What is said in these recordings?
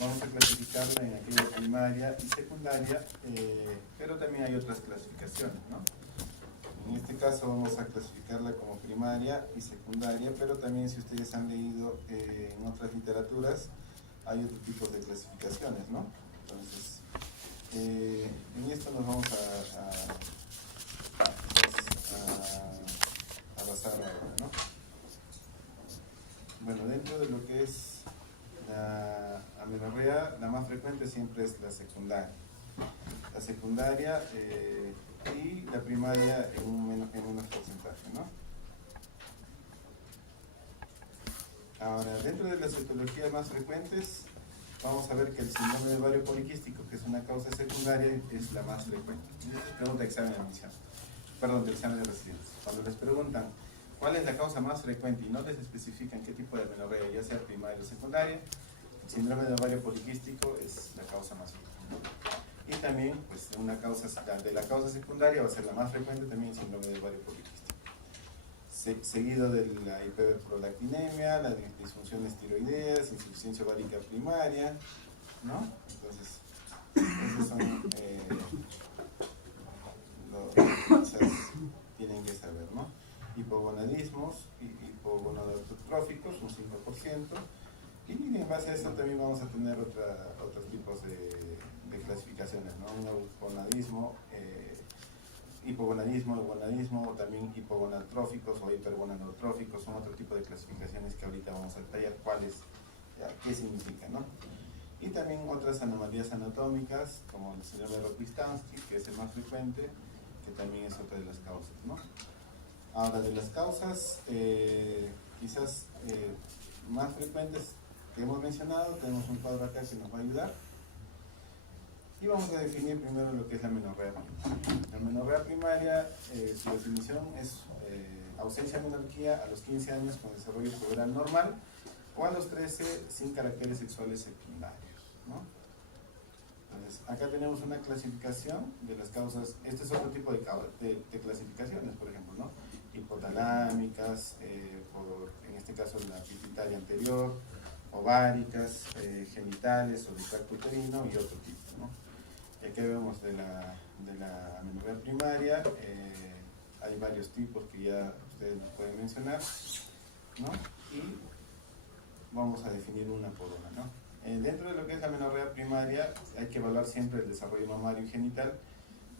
vamos a clasificarla en aquella primaria y secundaria, pero también hay otras clasificaciones, ¿no? En este caso vamos a clasificarla como primaria y secundaria, pero también si ustedes han leído en otras literaturas, hay otros tipos de clasificaciones, ¿no? Entonces, en esto nos vamos a basar ahora, ¿no? Bueno, dentro de lo que es la amenorrea, la más frecuente siempre es la secundaria. La secundaria y la primaria en un menos porcentaje, ¿no? Ahora, dentro de las etiologías más frecuentes, vamos a ver que el síndrome de ovario poliquístico, que es una causa secundaria, es la más frecuente. Pregunta de examen de admisión, perdón, de examen de residencia. Cuando les preguntan cuál es la causa más frecuente y no les especifican qué tipo de amenorrea, ya sea primaria o secundaria, el síndrome de ovario poliquístico es la causa más frecuente. Y también, pues, una causa de la causa secundaria va a ser la más frecuente también el síndrome de ovario poliquístico. Seguido de la hiperprolactinemia, las disfunciones tiroideas, insuficiencia ovárica primaria, ¿no? Entonces, esos son lo que quizás tienen que saber, ¿no? Hipogonadismos, hipogonadotróficos, un 5%, y en base a eso también vamos a tener otros tipos de clasificaciones, ¿no? Un eugonadismo, hipogonadismo, eugonadismo, o también hipogonadotróficos o hipergonadotróficos, son otro tipo de clasificaciones que ahorita vamos a detallar qué significa, ¿no? Y también otras anomalías anatómicas, como el síndrome de Rokitansky, que es el más frecuente, que también es otra de las causas, ¿no? Ahora, de las causas quizás más frecuentes que hemos mencionado, tenemos un cuadro acá que nos va a ayudar. Y vamos a definir primero lo que es la amenorrea primaria. La amenorrea primaria, su definición es ausencia de menarquía a los 15 años con desarrollo puberal normal o a los 13 sin caracteres sexuales secundarios, ¿no? Entonces, acá tenemos una clasificación de las causas. Este es otro tipo de clasificaciones, por ejemplo, ¿no? Hipotalámicas, en este caso la pituitaria anterior, ováricas, genitales o de tracto uterino y otro tipo, ¿no? Y aquí vemos de la amenorrea primaria, hay varios tipos que ya ustedes nos pueden mencionar, ¿no? Y vamos a definir una por una, ¿no? Dentro de lo que es la amenorrea primaria, hay que evaluar siempre el desarrollo mamario y genital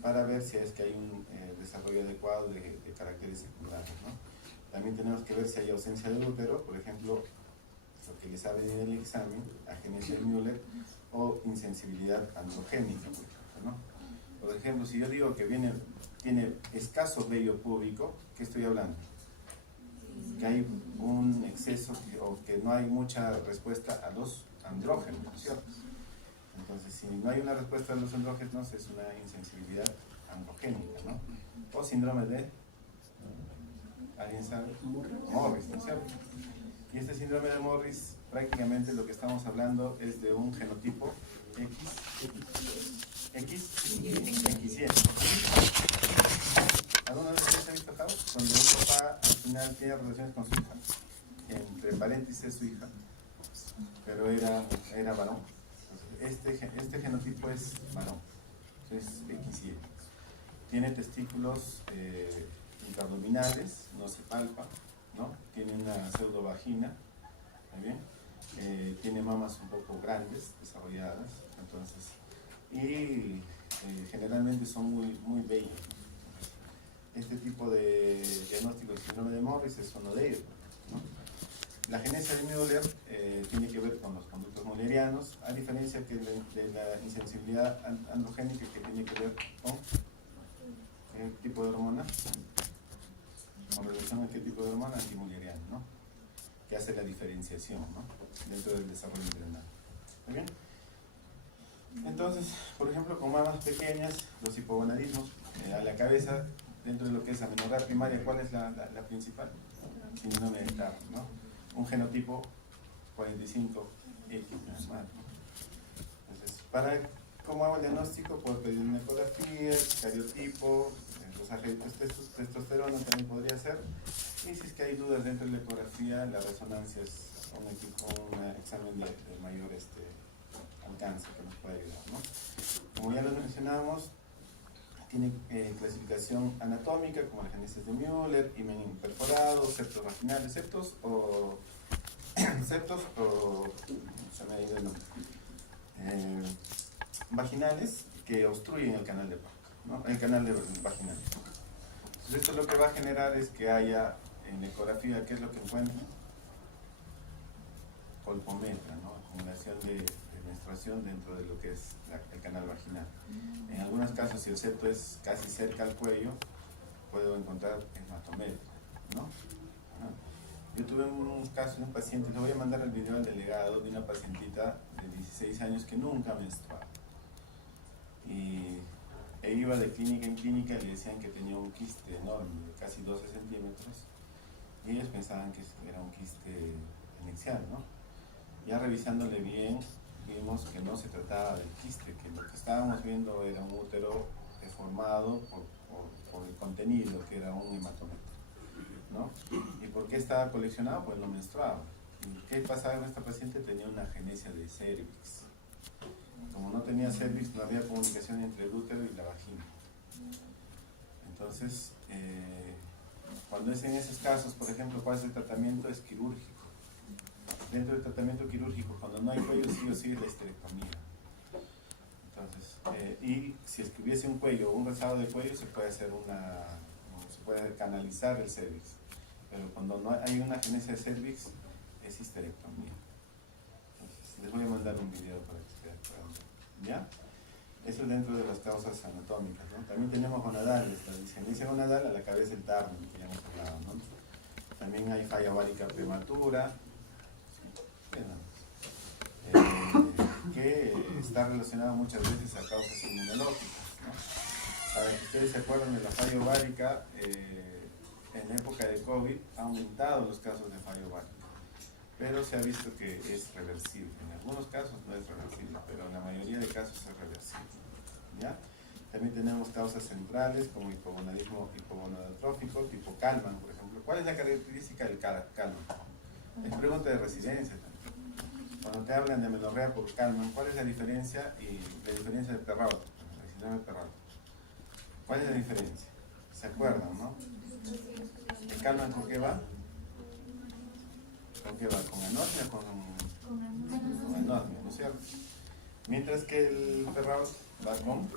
para ver si es que hay un desarrollo adecuado de caracteres secundarios, ¿no? También tenemos que ver si hay ausencia de útero, por ejemplo, lo que les ha venido en el examen, agenesia de Müller o insensibilidad androgénica, por ejemplo, ¿no? Por ejemplo, si yo digo que tiene escaso vello púbico, ¿qué estoy hablando? Que hay un exceso o que no hay mucha respuesta a los andrógenos, ¿cierto? Entonces, si no hay una respuesta a los andrógenos, es una insensibilidad androgénica, ¿no? O síndrome de, ¿alguien sabe? Morris, ¿no es cierto? Y este síndrome de Morris, prácticamente lo que estamos hablando es de un genotipo XY. ¿Alguna vez ustedes han visto acá? Donde un papá al final tiene relaciones con su hija, entre paréntesis su hija, pero era varón. Entonces, este genotipo es varón, es XY. Tiene testículos intraabdominales, no se palpa, ¿no? Tiene una pseudovagina, ¿está bien? Tiene mamas un poco grandes, desarrolladas, entonces, y generalmente son muy bellos. Este tipo de diagnóstico de síndrome de Morris es uno de ellos, ¿no? La agenesia de Müller tiene que ver con los conductos müllerianos, a diferencia de la insensibilidad androgénica, que tiene que ver con qué tipo de hormona, con relación a qué tipo de hormona, antimülleriana, ¿no? Que hace la diferenciación, ¿no? Dentro del desarrollo embrionario. ¿Está bien? Entonces, por ejemplo, con mamas pequeñas, los hipogonadismos, a la cabeza, dentro de lo que es la amenorrea primaria, ¿cuál es la principal? Síndrome de Carr, ¿no? Un genotipo 45X, ¿no? Entonces, ¿cómo hago el diagnóstico? Puedo pedir una ecografía, cariotipo, dosaje de testosterona también podría ser. Y si es que hay dudas dentro de la ecografía, la resonancia es un examen de mayor cáncer que nos puede ayudar, ¿no? Como ya lo mencionamos, tiene clasificación anatómica como la génesis de Müller, himen imperforado, septos vaginales, septos o se me ha ido el nombre, vaginales que obstruyen el canal de Parker, ¿no? El canal de vaginal. Entonces esto lo que va a generar es que haya en la ecografía, ¿qué es lo que encuentra? Colpometra, ¿no? Acumulación de menstruación dentro de lo que es el canal vaginal. En algunos casos, si el septo es casi cerca al cuello, puedo encontrar hematometra, ¿no? Yo tuve un caso de un paciente, le voy a mandar el video al delegado, de una pacientita de 16 años que nunca menstruaba. Y iba de clínica en clínica y le decían que tenía un quiste enorme, de casi 12 centímetros, y ellos pensaban que era un quiste anexial, ¿no? Ya revisándole bien, vimos que no se trataba del quiste, que lo que estábamos viendo era un útero deformado por el contenido, que era un hematometra, ¿no? ¿Y por qué estaba coleccionado? Pues no menstruaba. ¿Y qué pasaba en esta paciente? Tenía una agenesia de cervix. Como no tenía cervix, no había comunicación entre el útero y la vagina. Entonces, cuando es en esos casos, por ejemplo, ¿cuál es el tratamiento? Es quirúrgico. Dentro del tratamiento quirúrgico, cuando no hay cuello, sí o sí es la histerectomía. Entonces, y si es que hubiese un cuello o un rezado de cuello, se puede hacer se puede canalizar el cervix. Pero cuando no hay una agenesia de cervix, es histerectomía. Entonces, les voy a mandar un video para que ustedes puedan ver. ¿Ya? Eso es dentro de las causas anatómicas, ¿no? También tenemos gonadales, la disgenesia gonadal, a la cabeza el tarno, que ya hemos hablado, ¿no? También hay falla ovárica prematura, que está relacionada muchas veces a causas inmunológicas, ¿no? Para que ustedes se acuerden de la falla ovárica, en la época de COVID ha aumentado los casos de falla ovárica, pero se ha visto que es reversible. En algunos casos no es reversible, pero en la mayoría de casos es reversible, ¿ya? También tenemos causas centrales como hipogonadismo hipogonadotrófico, tipo Kallmann, por ejemplo. ¿Cuál es la característica del Kallmann? Es pregunta de residencia también. Cuando te hablan de amenorrea por Kallmann, ¿cuál es la diferencia? Y la diferencia de Perrault, la síndrome de Perrault. ¿Cuál es la diferencia? ¿Se acuerdan, no? ¿El Kallmann con qué va? ¿Con qué va? ¿Con anosmia o con anosmia, ¿no es cierto? Mientras que el Perrault va con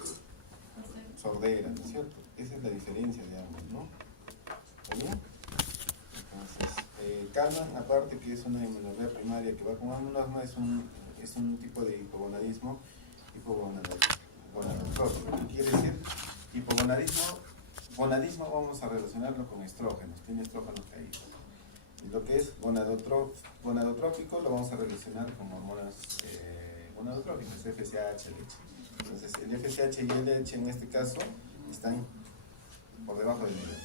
sordera, ¿no es cierto? Esa es la diferencia de ambos, ¿no? ¿Está bien? Entonces, Kallmann, aparte que es una amenorrea primaria que va con anosmia, es un tipo de hipogonadismo hipogonadotrófico. ¿Qué quiere decir? Gonadismo vamos a relacionarlo con estrógenos, tiene estrógenos caídos. Y lo que es gonadotrófico lo vamos a relacionar con hormonas gonadotróficas, FSH, leche. Entonces, el FSH y el LH en este caso están por debajo del nivel.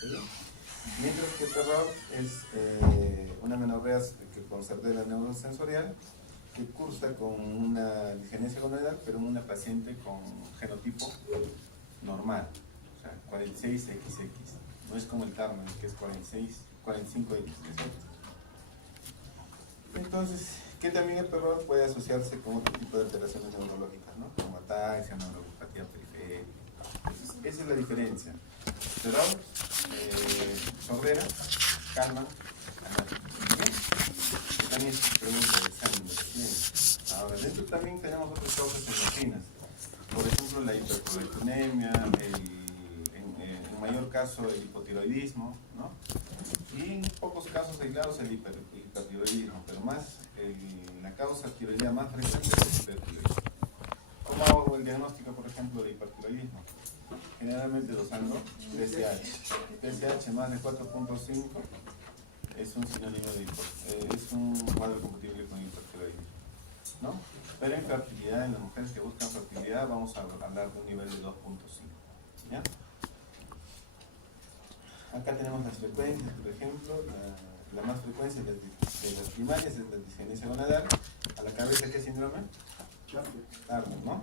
¿Sí? Mientras que Perrault es una amenorrea con sordera neurosensorial que cursa con una disgenesia gonadal, pero en una paciente con genotipo normal, o sea, 46XX. No es como el Kallmann, que es 45X. Entonces, que también el Perrault puede asociarse con otro tipo de alteraciones neurológicas, ¿no? Como ataxia, neuropatía periférica. Entonces, esa es la diferencia. Perrault, sordera, Kallmann, anátomo. También se pregunta de examen de paciente. Ahora, dentro también tenemos otras causas endocrinas. Por ejemplo, la hiperprolesterolemia, en mayor caso el hipotiroidismo, ¿no? Y en pocos casos aislados el hipertiroidismo, pero la causa tiroidea más frecuente es el hipertiroidismo. ¿Cómo hago el diagnóstico, por ejemplo, de hipertiroidismo? Generalmente dosando TSH. TSH más de 4.5 es un sinónimo de es un cuadro compatible con hipertiroidismo, ¿no? Pero en fertilidad, en las mujeres que buscan fertilidad, vamos a hablar de un nivel de 2.5, ¿ya? Acá tenemos las frecuencias, por ejemplo, la más frecuencia de las primarias es la disgenesia gonadal. ¿A la cabeza qué síndrome? Tarno, ¿no?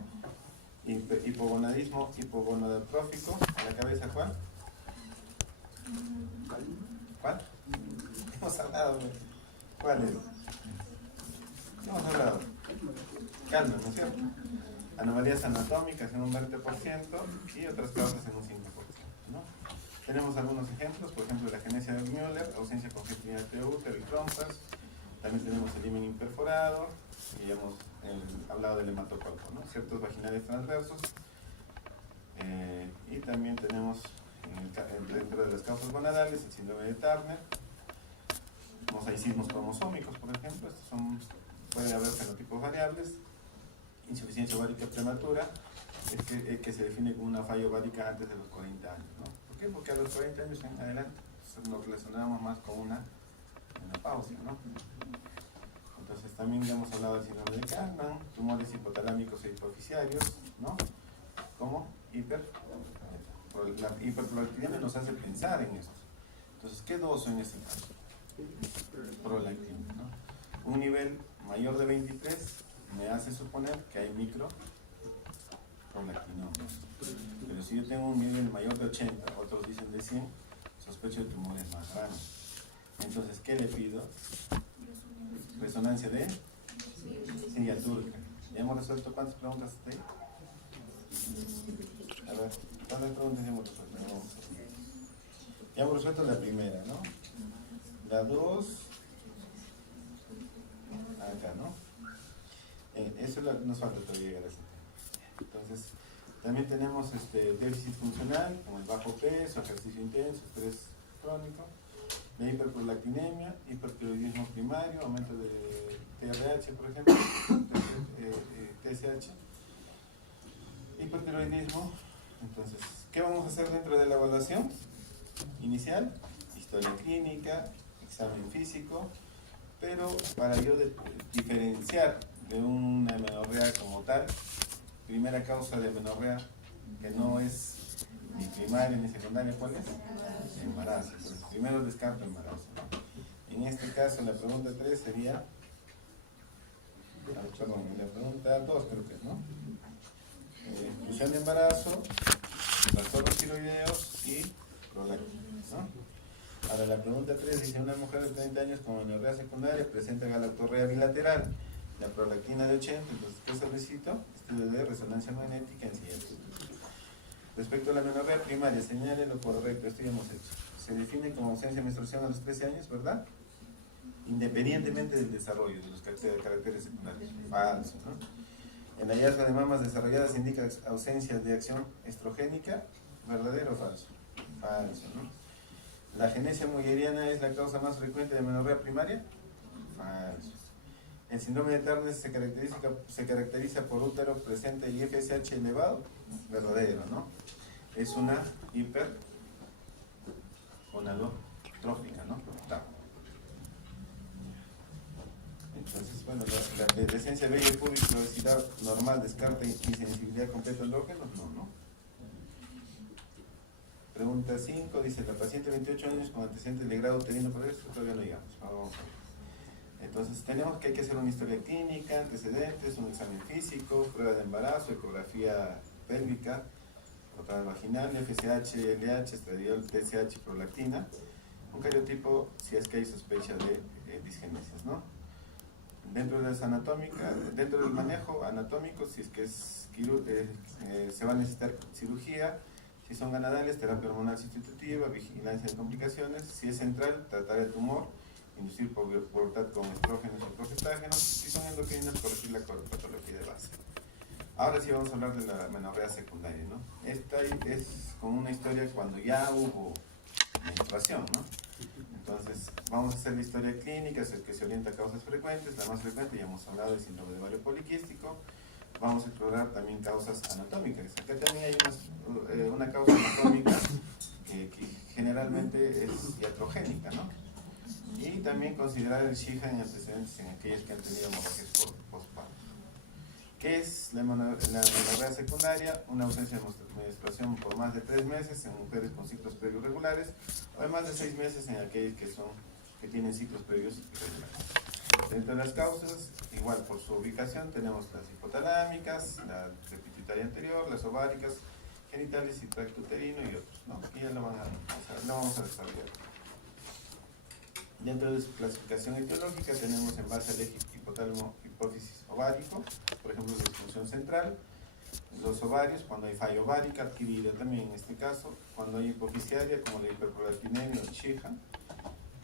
Hipogonadismo hipogonadotrófico. ¿A la cabeza cuál? ¿Cuál? Hemos hablado, ¿cuál es? ¿Qué hemos hablado? calman, ¿no es cierto? Anomalías anatómicas en un 20% y otras causas en un 5%, ¿no? Tenemos algunos ejemplos, por ejemplo, la agenesia de Müller, ausencia congénita de útero y trompas. También tenemos el himen imperforado, y hemos hablado del hematocolpo, ¿no? Septos vaginales transversos. Y también tenemos dentro de las causas gonadales el síndrome de Turner, mosaicismos cromosómicos, por ejemplo. Puede haber fenotipos variables, insuficiencia ovárica prematura, que se define como una falla ovárica antes de los 40 años, ¿no? ¿Por qué? Porque a los 40 años en adelante nos relacionamos más con una menopausia, ¿no? Entonces también ya hemos hablado del síndrome de Kahneman, tumores hipotalámicos e hipoficiarios, ¿no? Como la hiperprolactinemia nos hace pensar en esto. Entonces, ¿qué doso en este caso? Prolactina, ¿no? Un nivel mayor de 23 me hace suponer que hay microprolactinoma. Pero si yo tengo un nivel mayor de 80, otros dicen de 100, sospecho de tumores más grandes. Entonces, ¿qué le pido? Resonancia de silla turca. ¿Ya hemos resuelto cuántas preguntas hasta ahí? A ver, ¿cuántas preguntas hemos resuelto? Ya hemos resuelto la primera, ¿no? La 2, acá, ¿no? Eso nos falta todavía llegar a ese tema. Entonces, también tenemos déficit funcional, como el bajo peso, ejercicio intenso, estrés crónico, la hiperprolactinemia, hipertiroidismo primario, aumento de TRH, por ejemplo, TSH, hipertiroidismo. Entonces, ¿qué vamos a hacer dentro de la evaluación inicial? Historia clínica, examen físico, pero para yo diferenciar de una amenorrea como tal, primera causa de amenorrea que no es ni primaria ni secundaria, ¿cuál es? Embarazo. Entonces, primero descarto embarazo, ¿no? En este caso, la pregunta 3 sería, perdón, la pregunta 2 creo que es, ¿no? Inclusión de embarazo, trastornos tiroideos y prolactina, ¿no? Ahora la pregunta 3 dice, una mujer de 30 años con amenorrea secundaria presenta galactorrea bilateral, la prolactina de 80, entonces ¿qué solicito? Estudio de resonancia magnética en silla turca. Respecto a la amenorrea primaria, señale lo correcto, esto ya hemos hecho. Se define como ausencia de menstruación a los 13 años, ¿verdad? Independientemente del desarrollo de los caracteres secundarios. Falso, ¿no? En hallazgo de mamas desarrolladas indica ausencia de acción estrogénica, ¿verdadero o falso? Falso, ¿no? ¿La agenesia mulleriana es la causa más frecuente de amenorrea primaria? Falso. ¿El síndrome de Turner se caracteriza por útero presente y FSH elevado? Verdadero, ¿no? Es una hipergonadotrófica, ¿no? Entonces, bueno, la presencia de vello púbico, obesidad normal, descarta insensibilidad completa al órgano, no. Pregunta 5, dice, la paciente de 28 años con antecedentes de grado uterino, por eso todavía no llegamos. Vamos a ver. Entonces, tenemos que hay que hacer una historia clínica, antecedentes, un examen físico, prueba de embarazo, ecografía pélvica, portal vaginal, FSH, LH, estradiol, TSH, prolactina, un cariotipo si es que hay sospecha de disgenesias, ¿no? Dentro de las anatómicas, dentro del manejo anatómico, si es que es se va a necesitar cirugía. Si son ganadales, terapia hormonal sustitutiva, vigilancia de complicaciones. Si es central, tratar el tumor, inducir pubertad con estrógenos y progestágenos. Si son endocrinas, corregir la patología de base. Ahora sí vamos a hablar de la amenorrea secundaria, ¿no? Esta es como una historia cuando ya hubo menstruación, ¿no? Entonces, vamos a hacer la historia clínica, que se orienta a causas frecuentes. La más frecuente, ya hemos hablado del síndrome de ovario poliquístico. Vamos a explorar también causas anatómicas. Acá también hay una causa anatómica que generalmente es iatrogénica, ¿no? Y también considerar el SHIHA en antecedentes en aquellos que han tenido hemorragias postparto. ¿Qué es la amenorrea secundaria? Una ausencia de menstruación por más de 3 meses en mujeres con ciclos previos regulares, o de más de 6 meses en aquellos que tienen ciclos previos irregulares. Dentro de las causas, igual por su ubicación, tenemos las hipotalámicas, la pituitaria anterior, las ováricas, genitales y tracto uterino y otros, ¿no? Y ya lo vamos a desarrollar. Dentro de su clasificación etiológica tenemos en base al eje hipotálamo hipófisis ovárico, por ejemplo, la disfunción central, los ovarios, cuando hay falla ovárica adquirida también en este caso, cuando hay hipofisiaria como la hiperprolactinemia o Shija,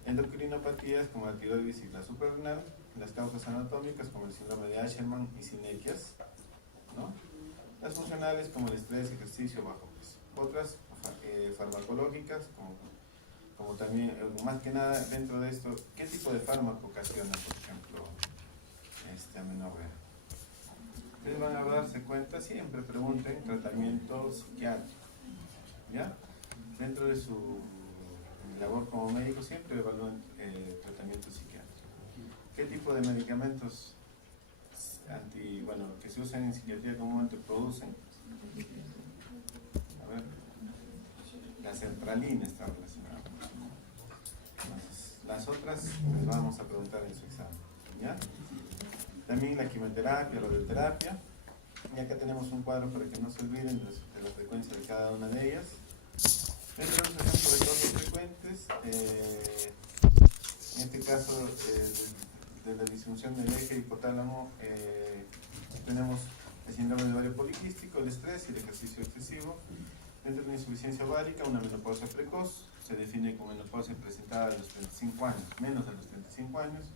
endocrinopatías como la tiroides y la suprarrenal, las causas anatómicas como el síndrome de Asherman y sinequias, ¿no? Las funcionales como el estrés, ejercicio, bajo peso. Otras farmacológicas como también, más que nada dentro de esto, ¿qué tipo de fármaco ocasiona, por ejemplo, amenorrea? Ustedes van a darse cuenta, siempre pregunten tratamiento psiquiátrico, ¿ya? Dentro de su labor como médico siempre evalúan tratamiento psiquiátrico. ¿Qué tipo de medicamentos que se usan en psiquiatría comúnmente producen? A ver, la sertralina está relacionada. Entonces, las otras les vamos a preguntar en su examen, ¿ya? También la quimioterapia, la radioterapia. Y acá tenemos un cuadro para que no se olviden de la frecuencia de cada una de ellas. Dentro de los ejemplos de causas frecuentes, en este caso de la disfunción del eje hipotálamo, tenemos el síndrome de ovario poliquístico, el estrés y el ejercicio excesivo. Dentro de la insuficiencia ovárica, una menopausia precoz, se define como menopausia presentada a los 35 años, menos de los 35 años.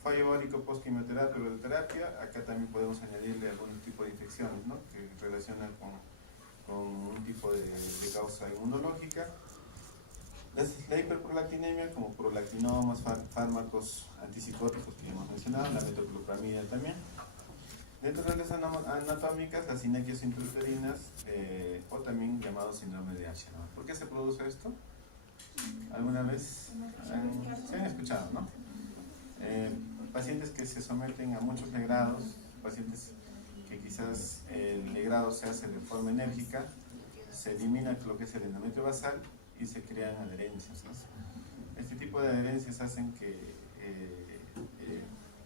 Fallo ovárico post-quimioterapia o radioterapia, acá también podemos añadirle algún tipo de infecciones, ¿no? Que relacionan con un tipo de causa inmunológica. La hiperprolactinemia, como prolactinomas, fármacos antipsicóticos que hemos mencionado, la metoclopramida también. Dentro de las anatómicas, las sinequias intrauterinas o también llamado síndrome de Asherman. ¿Por qué se produce esto? ¿Alguna vez se han escuchado, no? Pacientes que se someten a muchos legrados, pacientes que quizás el legrado se hace de forma enérgica, se elimina lo que es el endometrio basal y se crean adherencias, ¿no? Este tipo de adherencias hacen que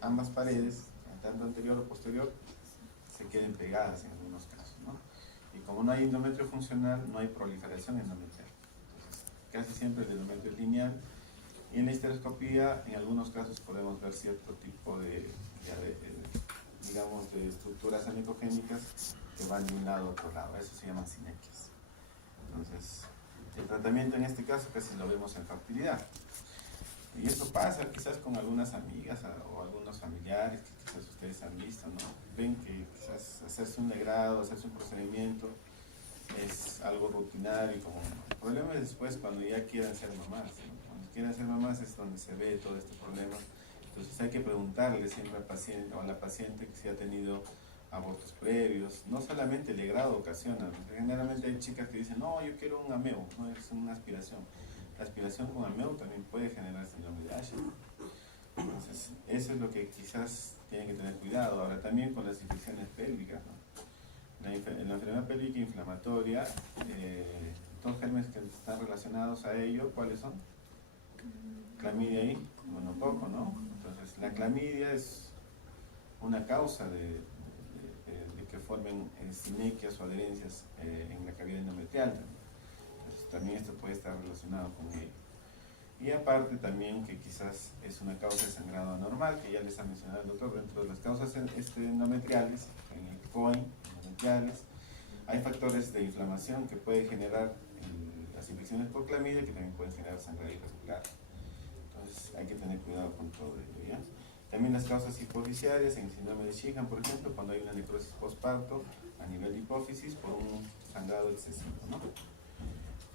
ambas paredes, tanto anterior o posterior, se queden pegadas en algunos casos, ¿no? Y como no hay endometrio funcional, no hay proliferación endometrial. Entonces, casi siempre el endometrio es lineal. Y en la histeroscopía, en algunos casos podemos ver cierto tipo de estructuras anicogénicas que van de un lado a otro lado. Eso se llaman sinequias. Entonces, el tratamiento en este caso casi lo vemos en fertilidad. Y esto pasa quizás con algunas amigas o algunos familiares que quizás ustedes han visto, ¿no? Ven que quizás hacerse un legrado, hacerse un procedimiento es algo rutinario. El problema es después cuando ya quieran ser mamás, ¿no? Cuando quieran ser mamás es donde se ve todo este problema. Entonces hay que preguntarle siempre al paciente o a la paciente que si ha tenido abortos previos. No solamente el legrado ocasiona, generalmente hay chicas que dicen, no, yo quiero un ameo, no es una aspiración. La aspiración con ameo también puede generar síndrome de Asherman. Entonces, eso es lo que quizás tienen que tener cuidado. Ahora, también con las infecciones pélvicas, ¿no? La enfermedad pélvica inflamatoria, dos gérmenes que están relacionados a ello, ¿cuáles son? Clamidia y monococo, ¿no? Entonces, la clamidia es una causa de que formen sinequias o adherencias en la cavidad endometrial. Entonces, también esto puede estar relacionado con ello. Y aparte también que quizás es una causa de sangrado anormal, que ya les ha mencionado el doctor, dentro de las causas endometriales, en el COIN, endometriales, hay factores de inflamación que pueden generar las infecciones por clamidia, que también pueden generar sangrado irregular. Entonces hay que tener cuidado con todo ello, ¿ya? También las causas hipofisiarias, en el síndrome de Sheehan, por ejemplo, cuando hay una necrosis postparto a nivel de hipófisis por un sangrado excesivo, ¿no?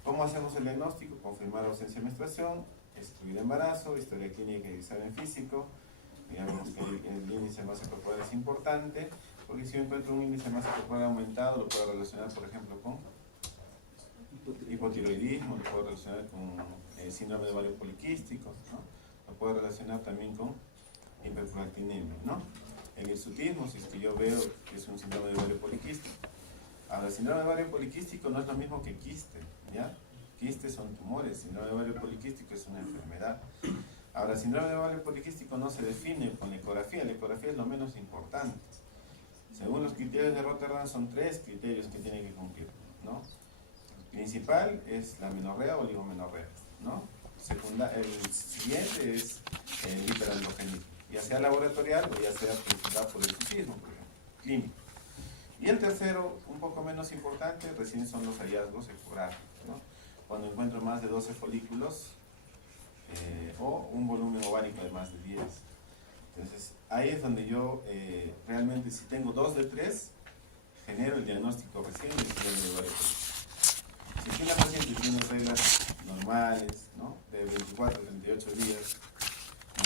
¿Cómo hacemos el diagnóstico? Confirmar ausencia de menstruación, excluir embarazo, historia clínica y examen físico. Digamos que el índice de masa corporal es importante, porque si yo encuentro un índice de masa corporal aumentado, lo puedo relacionar, por ejemplo, con hipotiroidismo, lo puedo relacionar con síndrome de ovario poliquístico, ¿no? Lo puedo relacionar también con hiperprolactinemia, ¿no? El hirsutismo, si es que yo veo que es un síndrome de ovario poliquístico. Ahora, el síndrome de ovario poliquístico no es lo mismo que quiste, ¿ya? Quistes son tumores, síndrome de ovario poliquístico es una enfermedad. Ahora, el síndrome de ovario poliquístico no se define con la ecografía es lo menos importante. Según los criterios de Rotterdam son 3 criterios que tienen que cumplir, ¿no? El principal es la amenorrea o oligomenorrea, ¿no? El siguiente es el hiperandrogenismo, ya sea laboratorial o ya sea presentado por el sismo, por ejemplo, clínico. Y el tercero, un poco menos importante, recién son los hallazgos ecográficos, ¿no? Cuando encuentro más de 12 folículos o un volumen ovárico de más de 10. Entonces, ahí es donde yo realmente, si tengo 2 de 3, genero el diagnóstico recién del síndrome de ovario poliquístico. Si es que una paciente tiene reglas normales, ¿no? De 24 a 38 días,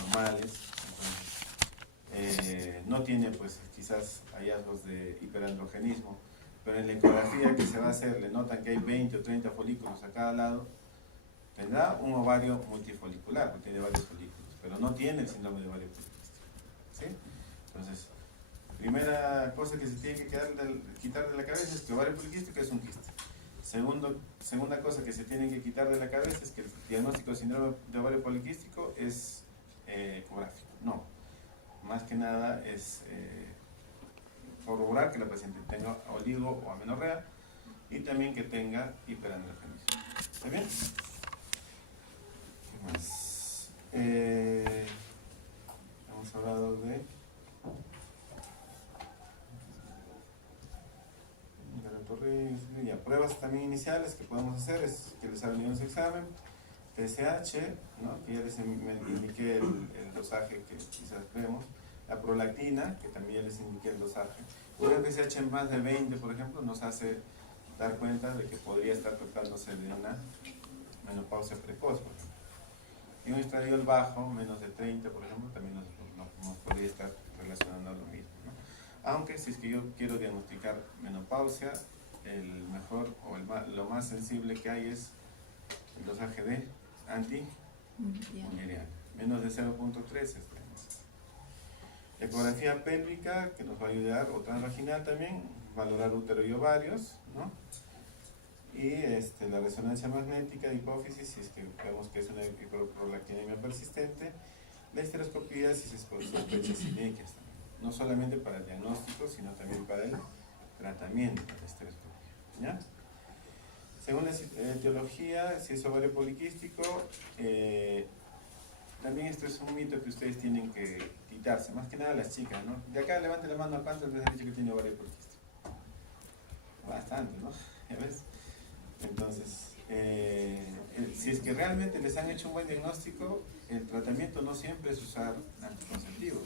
normales, entonces, no tiene pues quizás hallazgos de hiperandrogenismo, pero en la ecografía que se va a hacer le notan que hay 20 o 30 folículos a cada lado, tendrá un ovario multifolicular, porque tiene varios folículos, pero no tiene el síndrome de ovario poliquístico, ¿sí? Entonces, primera cosa que se tiene que quitar de la cabeza es que ovario poliquístico es un quiste. Segunda cosa que se tiene que quitar de la cabeza es que el diagnóstico de síndrome de ovario poliquístico es ecográfico. No, más que nada es corroborar que la paciente tenga oligo o amenorrea y también que tenga hiperandrogenismo. ¿Está bien? ¿Qué más? Hemos hablado de pruebas también iniciales que podemos hacer, es que les hagan un examen, TSH, ¿no? Que ya les indiqué el dosaje que quizás vemos, la prolactina, que también ya les indiqué el dosaje. Un TSH en más de 20, por ejemplo, nos hace dar cuenta de que podría estar tratándose de una menopausia precoz, por ejemplo. Y un estradiol bajo, menos de 30, por ejemplo, también nos podría estar relacionando a lo mismo, ¿no? Aunque si es que yo quiero diagnosticar menopausia, el mejor o lo más sensible que hay es el dosaje de antimulleriana, menos de 0.3 es bueno. Ecografía pélvica, que nos va a ayudar, o transvaginal también, valorar útero y ovarios, ¿no? Y la resonancia magnética de hipófisis, si es que vemos que es una hiperprolactinemia persistente, la histeroscopía, si se sospecha siliquias también, no solamente para el diagnóstico, sino también para el tratamiento de la histeroscopía, ¿ya? Según la etiología, si es ovario poliquístico, también esto es un mito que ustedes tienen que quitarse, más que nada las chicas, ¿no? De acá levanten la mano a cuántas les han dicho que tiene ovario poliquístico. Bastante, ¿no? ¿Ya ves? Entonces, si es que realmente les han hecho un buen diagnóstico, el tratamiento no siempre es usar anticonceptivos.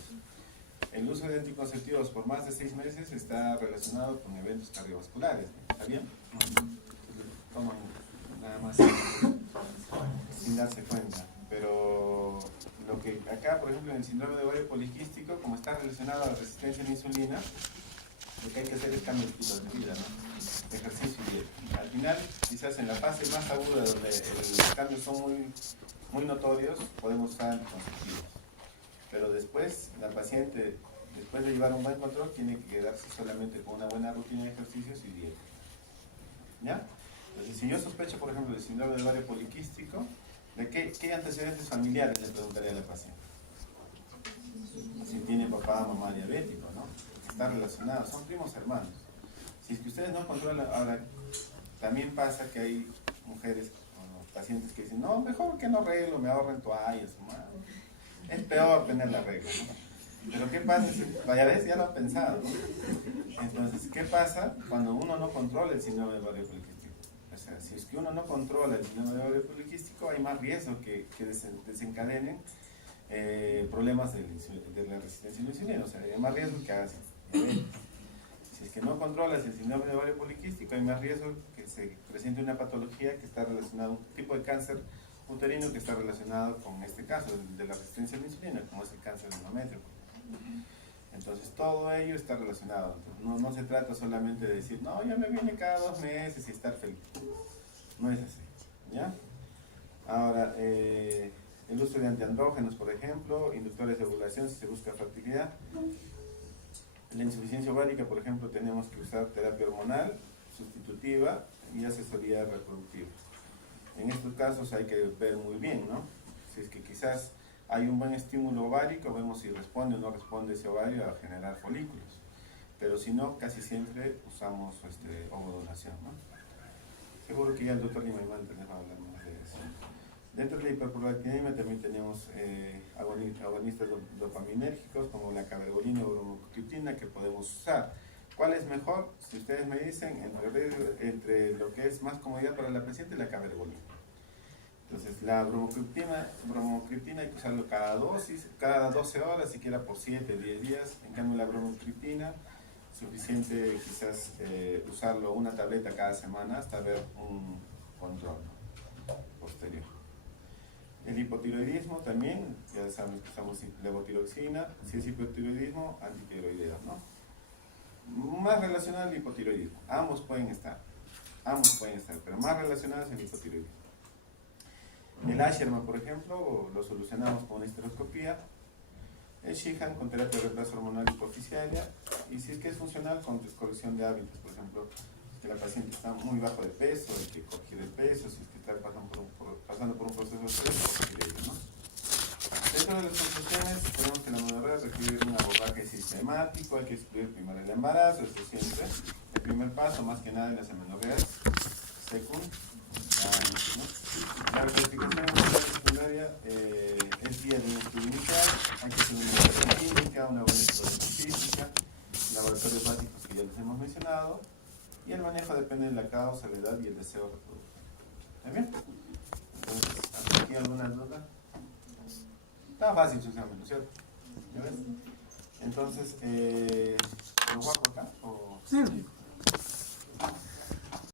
El uso de anticonceptivos por más de 6 meses está relacionado con eventos cardiovasculares, ¿no? ¿Está bien? Toman nada más sin darse cuenta. Pero lo que acá, por ejemplo, en el síndrome de ovario poliquístico, como está relacionado a la resistencia a la insulina, lo que hay que hacer es cambiar de estilo de vida, ¿no? Ejercicio y dieta. Al final, quizás en la fase más aguda, donde los cambios son muy notorios, podemos usar anticonceptivos. Pero después, la paciente, después de llevar un buen control, tiene que quedarse solamente con una buena rutina de ejercicios y dieta. ¿Ya? Entonces, si yo sospecho, por ejemplo, de síndrome de ovario poliquístico, ¿de qué antecedentes familiares le preguntaría a la paciente? Si tiene papá, mamá diabético, ¿no? Está relacionado, son primos hermanos. Si es que ustedes no controlan, ahora también pasa que hay mujeres o pacientes que dicen, no, mejor que no arreglo, me ahorren toallas, es peor tener la regla, ¿no? Pero ¿qué pasa si, vaya vez, ya lo han pensado, ¿no? Entonces, ¿qué pasa cuando uno no controla el síndrome de ovario poliquístico? O sea, si es que uno no controla el síndrome de ovario poliquístico, hay más riesgo que desencadenen problemas de la resistencia a la insulina, o sea, hay más riesgo que hagas diabetes. Si es que no controlas el síndrome de ovario poliquístico, hay más riesgo que se presente una patología que está relacionada, un tipo de cáncer uterino que está relacionado con este caso, de la resistencia a la insulina, como es el cáncer de endometrio. Entonces, todo ello está relacionado. Entonces, no se trata solamente de decir, no, ya me viene cada 2 meses y estar feliz. No es así, ¿ya? Ahora, el uso de antiandrógenos, por ejemplo, inductores de ovulación si se busca fertilidad. En la insuficiencia ovárica, por ejemplo, tenemos que usar terapia hormonal sustitutiva y asesoría reproductiva. En estos casos hay que ver muy bien, ¿no? Si es que quizás hay un buen estímulo ovárico, vemos si responde o no responde ese ovario a generar folículos. Pero si no, casi siempre usamos ovodonación, ¿no? Seguro que ya el doctor Limaimán les va a hablar más de eso. Dentro de la hiperprolactinemia también tenemos agonistas dopaminérgicos como la cabergolina o bromocriptina que podemos usar. ¿Cuál es mejor? Si ustedes me dicen, entre lo que es más comodidad para la paciente, la cabergolina. Entonces, la bromocriptina hay que usarlo cada dosis, cada 12 horas, siquiera por 7, 10 días. En cambio, la bromocriptina, suficiente quizás usarlo una tableta cada semana hasta ver un control posterior. El hipotiroidismo también, ya sabemos que usamos levotiroxina. Si es hipotiroidismo, antitiroideos, ¿no? Más relacionado al hipotiroidismo. Ambos pueden estar, pero más relacionados al hipotiroidismo. El Asherman, por ejemplo, lo solucionamos con una histeroscopía. El Sheehan con terapia de reemplazo hormonal hipoficiaria. Y si es que es funcional, con corrección de hábitos. Por ejemplo, que la paciente está muy bajo de peso, hay que corregir el peso. Si es que está pasando por un proceso de estrés, corregir ello, ¿no? Dentro de las conclusiones, tenemos que la amenorrea requiere un abordaje sistemático. Hay que excluir primero el embarazo, esto siempre. El primer paso, más que nada en las amenorreas, ¿no? La verificación secundaria es vía de un estudio inicial. Hay que hacer una evaluación clínica, una buena exploración física, laboratorios básicos que ya les hemos mencionado, y el manejo depende de la causa, la edad y el deseo reproductivo. ¿Está bien? Entonces, ¿hasta aquí alguna duda? Está fácil su examen, ¿no es cierto? ¿Ya ves? Entonces, ¿lo guardo acá? ¿O... Sí.